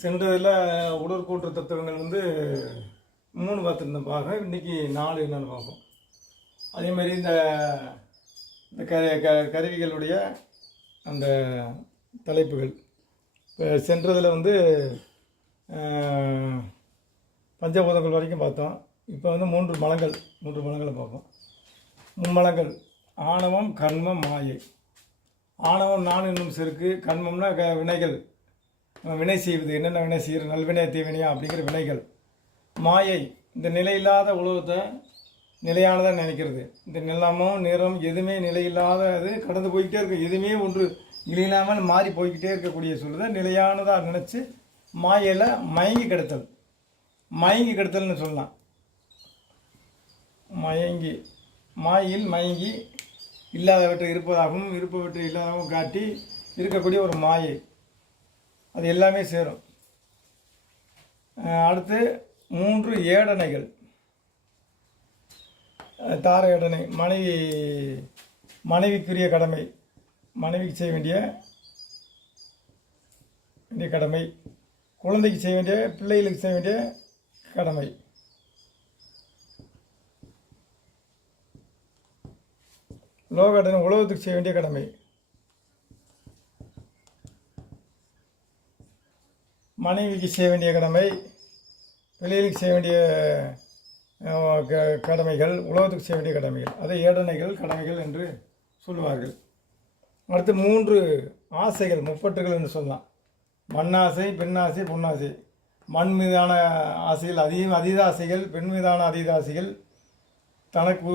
சென்றதில் உடற்கூற்று தத்துவங்கள் வந்து மூணு பார்த்துருந்தோம் பார்க்க இன்றைக்கி நாலு என்னென்னு பார்ப்போம். அதே மாதிரி இந்த இந்த க க கருவிகளுடைய அந்த தலைப்புகள். இப்போ சென்றதில் வந்து பஞ்சபூதங்கள் வரைக்கும் பார்த்தோம். இப்போ வந்து மூன்று மலங்கள் மூன்று மலங்களை பார்ப்போம். மும்மலங்கள் ஆணவம் கண்மம் மாயை. ஆணவம் நான் என்னும் செருக்கு கண்மம்னா க வினைகள். வினை செய்வது என்னென்ன வினை செய்கிற நல்வினை தீவினையா அப்படிங்கிற வினைகள். மாயை இந்த நிலையில்லாத உலகத்தை நிலையானதாக நினைக்கிறது. இந்த நிலமும் நிறம் எதுவுமே நிலையில்லாத இது கடந்து போய்கிட்டே இருக்கும். எதுவுமே ஒன்று இல்லாமல் மாறி போய்கிட்டே இருக்கக்கூடிய சொல்லுதை நிலையானதாக நினச்சி மாயையில் மயங்கி கிடத்தல். மயங்கி கிடத்தல்னு சொல்லலாம். மயங்கி மாயில் மயங்கி இல்லாதவற்றை இருப்பதாகவும் இருப்பவற்றை இல்லாதவும் காட்டி இருக்கக்கூடிய ஒரு மாயை. அது எல்லாமே சேரும். அடுத்து மூன்று ஏடனைகள் தார ஏடனை மனைவி மனைவிக்குரிய கடமை மனைவிக்கு செய்ய வேண்டிய வேண்டிய கடமை குழந்தைக்கு செய்ய வேண்டிய பிள்ளைகளுக்கு செய்ய வேண்டிய கடமை. லோகடனை உலகத்துக்கு செய்ய வேண்டிய கடமை. மனைவிக்கு செய்ய வேண்டிய கடமை பிள்ளைகளுக்கு செய்ய வேண்டிய க- கடமைகள் உலகத்துக்கு செய்ய வேண்டிய கடமைகள். அதை ஏடனைகள் கடமைகள் என்று சொல்லுவார்கள். அடுத்து மூன்று ஆசைகள் முப்பட்டுகள் என்று சொல்லலாம். மண்ணாசை பெண்ணாசை பொன்னாசை. மண் மீதான ஆசைகள் அதிக அதீத ஆசைகள் பெண் மீதான அதீத ஆசைகள் தனக்கு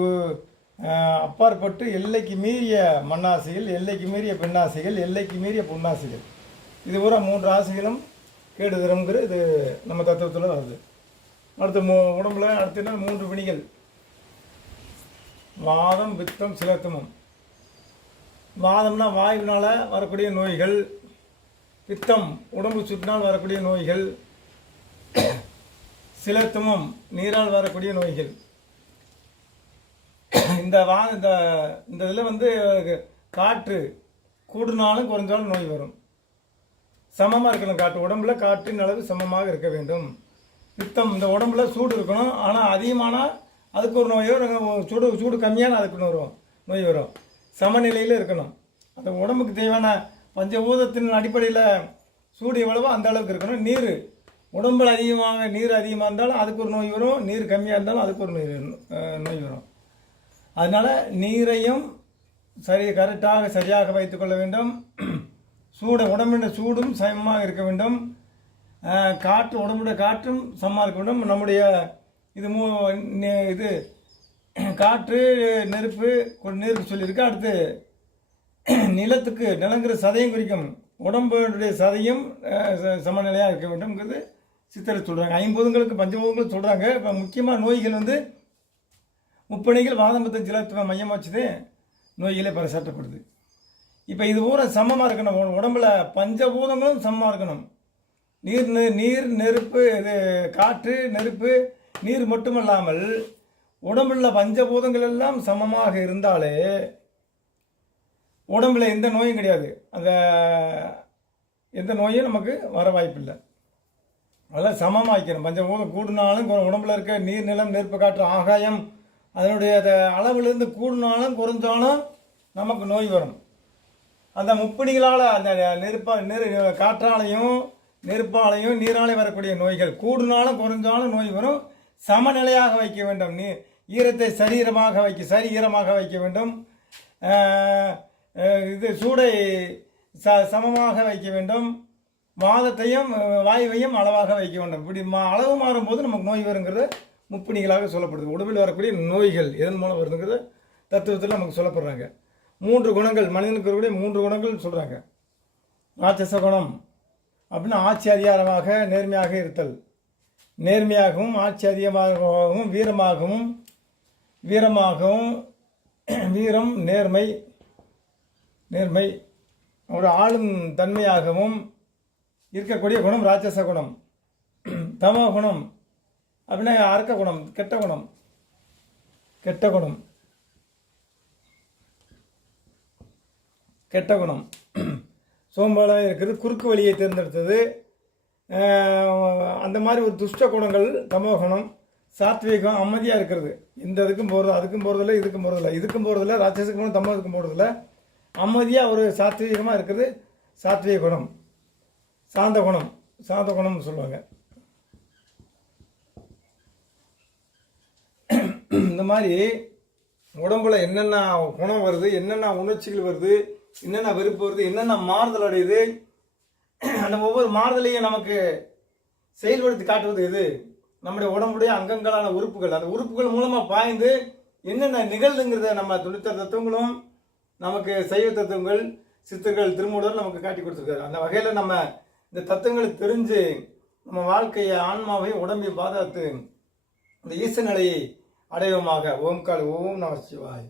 அப்பாற்பட்டு எல்லைக்கு மீறிய மண்ணாசைகள் எல்லைக்கு மீறிய பெண்ணாசைகள் எல்லைக்கு மீறிய பொன்னாசைகள். இது பூரா மூன்று ஆசைகளும் கேடு தரும்ங்கிற இது நம்ம தத்துவத்தில் வருது. அடுத்து மூ உடம்புல அடுத்து மூன்று வினிகள் வாதம் பித்தம் சிலத்துமம். வாதம்னா வாயுவினால் வரக்கூடிய நோய்கள். பித்தம் உடம்பு சுற்றினால் வரக்கூடிய நோய்கள். சிலத்துமம் நீரால் வரக்கூடிய நோய்கள். இந்த வா இந்த இந்த இதில் வந்து காற்று கூடுனாலும் குறைஞ்சாலும் நோய் வரும். சமமாக இருக்கணும் காற்று உடம்புல காற்றின் அளவு சமமாக இருக்க வேண்டும். பித்தம் இந்த உடம்புல சூடு இருக்கணும். ஆனால் அதிகமானால் அதுக்கு ஒரு நோய் வரும் சூடு சூடு கம்மியான அதுக்குன்னு வரும் நோய் வரும். சமநிலையில் இருக்கணும். அந்த உடம்புக்கு தேவையான பஞ்சபூதத்தின் அடிப்படையில் சூடு எவ்வளவோ அந்த அளவுக்கு இருக்கணும். நீர். உடம்புல அதிகமாக நீர் அதிகமாக இருந்தாலும் அதுக்கு ஒரு நோய் வரும். நீர் கம்மியாக இருந்தாலும் அதுக்கு ஒரு நோய் நோய் வரும். அதனால் நீரையும் சரி கரெக்டாக சரியாக வைத்துக்கொள்ள வேண்டும். சூடு உடம்பின் சூடும் சமமாக இருக்க வேண்டும். காற்று உடம்புடைய காற்றும் சமமாக இருக்க வேண்டும். நம்முடைய இது மூ இது காற்று நெருப்பு நெருப்பு சொல்லியிருக்கு. அடுத்து நிலத்துக்கு நிலங்கிற சதையும் குறிக்கும். உடம்புடைய சதையும் சமநிலையாக இருக்க வேண்டும்ங்கிறது சித்தரை சொல்கிறாங்க ஐம்பதுங்களுக்கு பஞ்சபூதங்கள் சொல்கிறாங்க இப்போ முக்கியமாக நோய்கள் வந்து முப்பணிகள் வாதம்பத்தை ஜலத்துவ மையமாக வச்சுது நோய்களே பரிசாற்றப்படுது இப்போ இது பூரா சமமாக இருக்கணும். உடம்புல பஞ்சபூதங்களும் சமமாக இருக்கணும். நீர் நீர் நெருப்பு இது காற்று நெருப்பு நீர் மட்டுமல்லாமல் உடம்புல பஞ்சபூதங்கள் எல்லாம் சமமாக இருந்தாலே உடம்புல எந்த நோயும் கிடையாது. அந்த எந்த நோயும் நமக்கு வர வாய்ப்பில்லை. அதெல்லாம் சமமாக்கணும் பஞ்சபூதம் கூடினாலும் உடம்புல இருக்க நீர் நிலம் நெருப்பு காற்று ஆகாயம் அதனுடைய அளவுலேருந்து கூடினாலும் குறைஞ்சாலும் நமக்கு நோய் வரும். அந்த முப்பணிகளால் அந்த நெருப்பா நெரு காற்றாலையும் நெருப்பாலையும் நீராலையும் வரக்கூடிய நோய்கள். கூடுனாலும் குறைஞ்சாலும் நோய் வரும். சமநிலையாக வைக்க வேண்டும். நீ ஈரத்தை சரீரமாக வைக்க சரி ஈரமாக வைக்க வேண்டும். இது சூடை ச சமமாக வைக்க வேண்டும். வாதத்தையும் வாயுவையும் அளவாக வைக்க வேண்டும். இப்படி மா அளவு மாறும்போது நமக்கு நோய் வருங்கிறது முப்பணிகளாக சொல்லப்படுது. உடம்பில் வரக்கூடிய நோய்கள் எதன் மூலம் வருதுங்கிறது தத்துவத்தில் நமக்கு சொல்லப்படுறாங்க. மூன்று குணங்கள் மனிதனுக்கு இருக்கக்கூடிய மூன்று குணங்கள் சொல்கிறாங்க ராட்சச குணம் அப்படின்னா ஆட்சி அதிகாரமாக நேர்மையாக இருத்தல். நேர்மையாகவும் ஆட்சி அதிகமாகவும் வீரமாகவும் வீரமாகவும் வீரம் நேர்மை நேர்மை ஒரு ஆளும் தன்மையாகவும் இருக்கக்கூடிய குணம் ராட்சச குணம் தமோ குணம் அப்படின்னா அறக்க குணம் கெட்ட குணம் கெட்ட குணம் கெட்ட குணம். சோம்பாலாக இருக்கிறது குறுக்கு வழியை தேர்ந்தெடுத்தது. அந்த மாதிரி ஒரு துஷ்ட குணங்கள் தமோகணம் சாத்வீகம் அமைதியாக இருக்கிறது. இந்த இதுக்கும் போகிறது அதுக்கும் போகிறதில்ல இதுக்கும் போகிறதில்ல இதுக்கும் போகிறதில்ல ராட்சசுக்கும் தமோதுக்கும் போகிறதில்ல அமைதியாக ஒரு சாத்வீகமாக இருக்கிறது சாத்வீக குணம். சாந்த குணம். சாந்த குணம்னு சொல்லுவாங்க. இந்த மாதிரி உடம்புல என்னென்ன குணம் வருது என்னென்ன உணர்ச்சிகள் வருது என்னென்ன வெறுப்பு வருது என்னென்ன மாறுதல் அடையுது அந்த ஒவ்வொரு மாறுதலையும் நமக்கு செயல்படுத்தி காட்டுவது எது? நம்முடைய உடம்புடைய அங்கங்களான உறுப்புகள். அந்த உறுப்புகள் மூலமாக பாய்ந்து என்னென்ன நிகழ்வுங்கிறத நம்ம துணித்தர தத்துவங்களும் நமக்கு சைவ தத்துவங்கள் சித்தர்கள் திருமூலர் நமக்கு காட்டி கொடுத்துருக்காரு. அந்த வகையில் நம்ம இந்த தத்துவங்களை தெரிஞ்சு நம்ம வாழ்க்கையை ஆன்மாவையும் உடம்பையும் பாதுகாத்து இந்த ஈச நிலையை அடைவோமாக. ஓம் கால் ஓம் நம சிவாய்.